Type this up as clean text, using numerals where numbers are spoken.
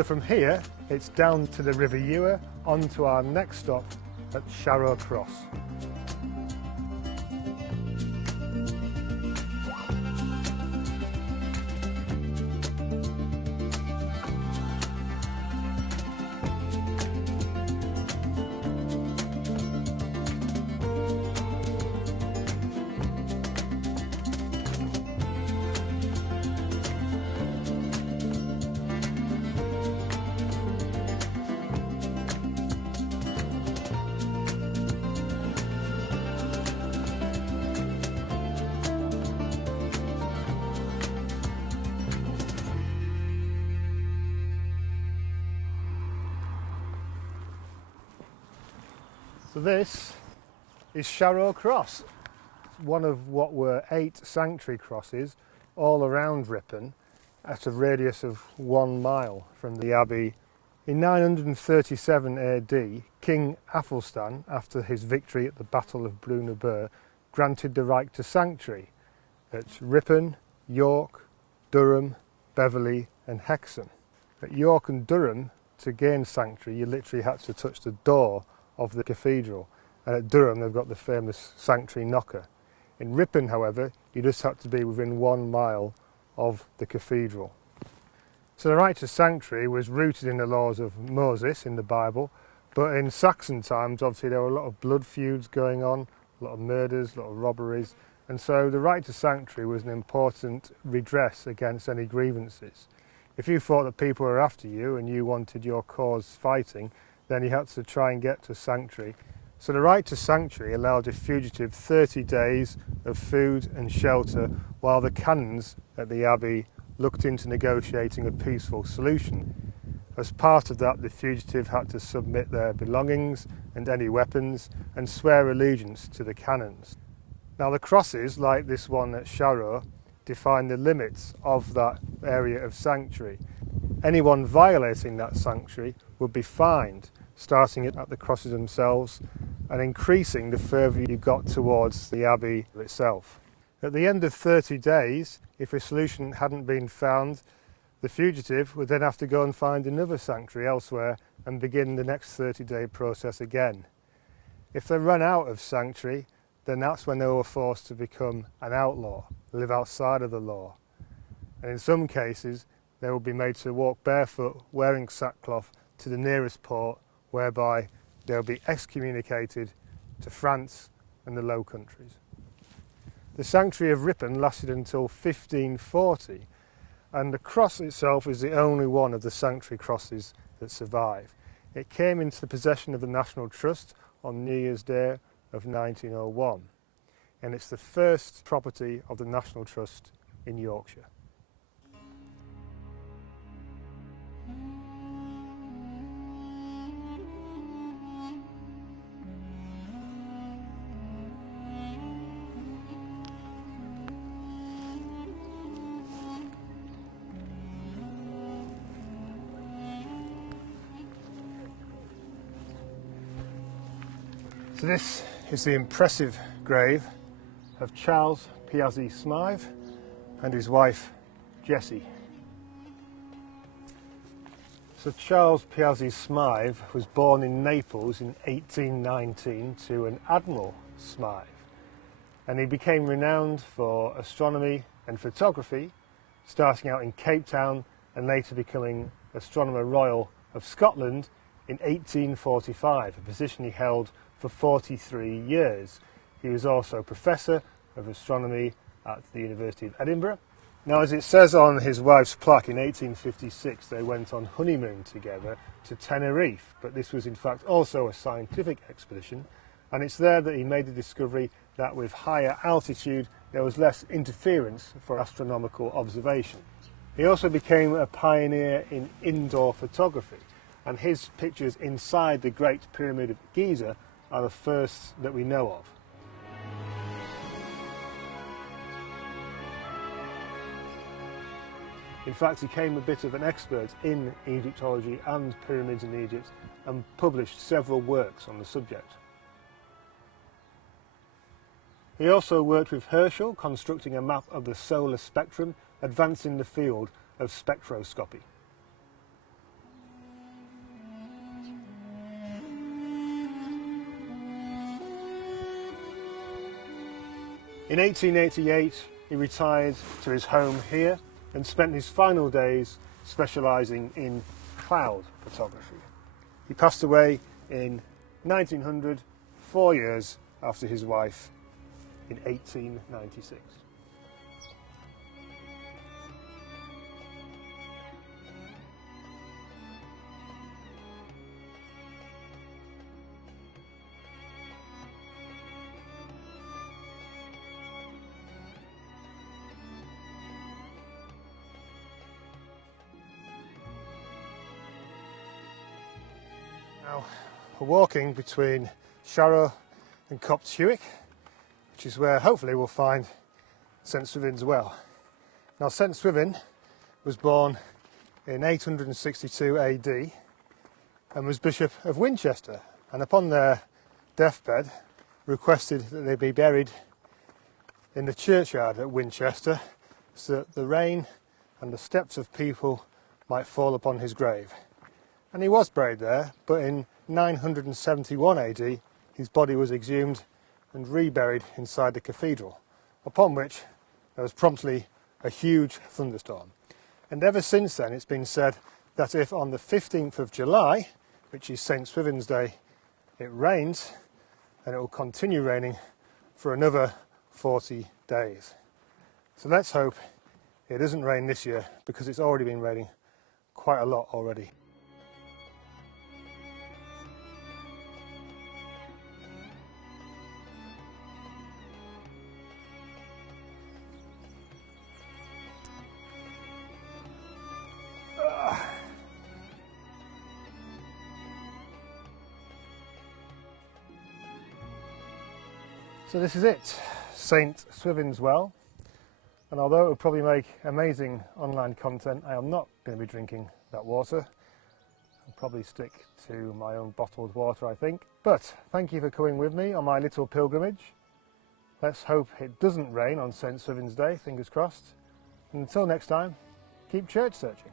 So from here, it's down to the River Ewer, on to our next stop at Sharow Cross. So this is Sharow Cross. It's one of what were 8 sanctuary crosses all around Ripon at a radius of 1 mile from the abbey. In 937 AD, King Athelstan, after his victory at the Battle of Brunanburh, granted the right to sanctuary at Ripon, York, Durham, Beverley and Hexham. At York and Durham, to gain sanctuary, you literally had to touch the door of the cathedral, and at Durham they've got the famous sanctuary knocker. In Ripon, however, you just had to be within 1 mile of the cathedral. So the right to sanctuary was rooted in the laws of Moses in the Bible, but in Saxon times obviously there were a lot of blood feuds going on, a lot of murders, a lot of robberies, and so the right to sanctuary was an important redress against any grievances. If you thought that people were after you and you wanted your cause fighting, then you had to try and get to sanctuary. So the right to sanctuary allowed a fugitive 30 days of food and shelter while the canons at the abbey looked into negotiating a peaceful solution. As part of that, the fugitive had to submit their belongings and any weapons and swear allegiance to the canons. Now the crosses, like this one at Sharow, define the limits of that area of sanctuary. Anyone violating that sanctuary would be fined, starting at the crosses themselves and increasing the further you got towards the abbey itself. At the end of 30 days, if a solution hadn't been found, the fugitive would then have to go and find another sanctuary elsewhere and begin the next 30-day process again. If they ran out of sanctuary, then that's when they were forced to become an outlaw, live outside of the law. And in some cases, they would be made to walk barefoot, wearing sackcloth, to the nearest port, whereby they'll be excommunicated to France and the Low Countries. The sanctuary of Ripon lasted until 1540, and the cross itself is the only one of the sanctuary crosses that survive. It came into the possession of the National Trust on New Year's Day of 1901, and it's the first property of the National Trust in Yorkshire. So this is the impressive grave of Charles PIAZZI SMYTH and his wife Jessie. So Charles PIAZZI SMYTH was born in Naples in 1819 to an Admiral Smythe, and he became renowned for astronomy and photography, starting out in Cape Town and later becoming Astronomer Royal of Scotland in 1845, a position he held for 43 years. He was also Professor of Astronomy at the University of Edinburgh. Now, as it says on his wife's plaque, in 1856 they went on honeymoon together to Tenerife, but this was in fact also a scientific expedition, and it's there that he made the discovery that with higher altitude there was less interference for astronomical observation. He also became a pioneer in indoor photography, and his pictures inside the Great Pyramid of Giza are the first that we know of. In fact, he became a bit of an expert in Egyptology and pyramids in Egypt and published several works on the subject. He also worked with Herschel, constructing a map of the solar spectrum, advancing the field of spectroscopy. In 1888 he retired to his home here and spent his final days specialising in cloud photography. He passed away in 1900, 4 years after his wife, in 1896. Now, we're walking between Sharow and Copt Hewick, which is where hopefully we'll find St Swithin's Well. Now, St Swithin was born in 862 AD and was Bishop of Winchester, and upon their deathbed requested that they be buried in the churchyard at Winchester so that the rain and the steps of people might fall upon his grave. And he was buried there, but in 971 AD his body was exhumed and reburied inside the cathedral, upon which there was promptly a huge thunderstorm. And ever since then it's been said that if on the 15th of July, which is St Swithin's Day, it rains, then it will continue raining for another 40 days. So let's hope it doesn't rain this year, because it's already been raining quite a lot already. So this is it, St Swithin's Well, and although it will probably make amazing online content, I am not going to be drinking that water. I'll probably stick to my own bottled water, I think. But thank you for coming with me on my little pilgrimage. Let's hope it doesn't rain on St Swithin's Day, fingers crossed. And until next time, keep church searching.